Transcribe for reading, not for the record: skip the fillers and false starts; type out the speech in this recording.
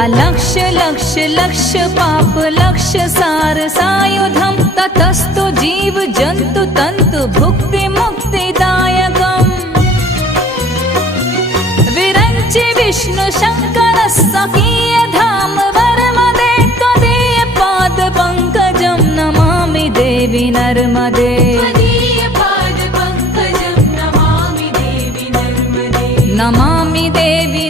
अलक्ष लक्ष लक्ष पाप लक्ष सार सायुधम ततस्तु जीव जंतु तंतु भुक्ति मुक्तिदायकम् विरंचि विष्णु शंकर सखीय धाम वर्मदे त्वदीय पाद पंकजं नमामि देवी नर्मदे नमामि देवी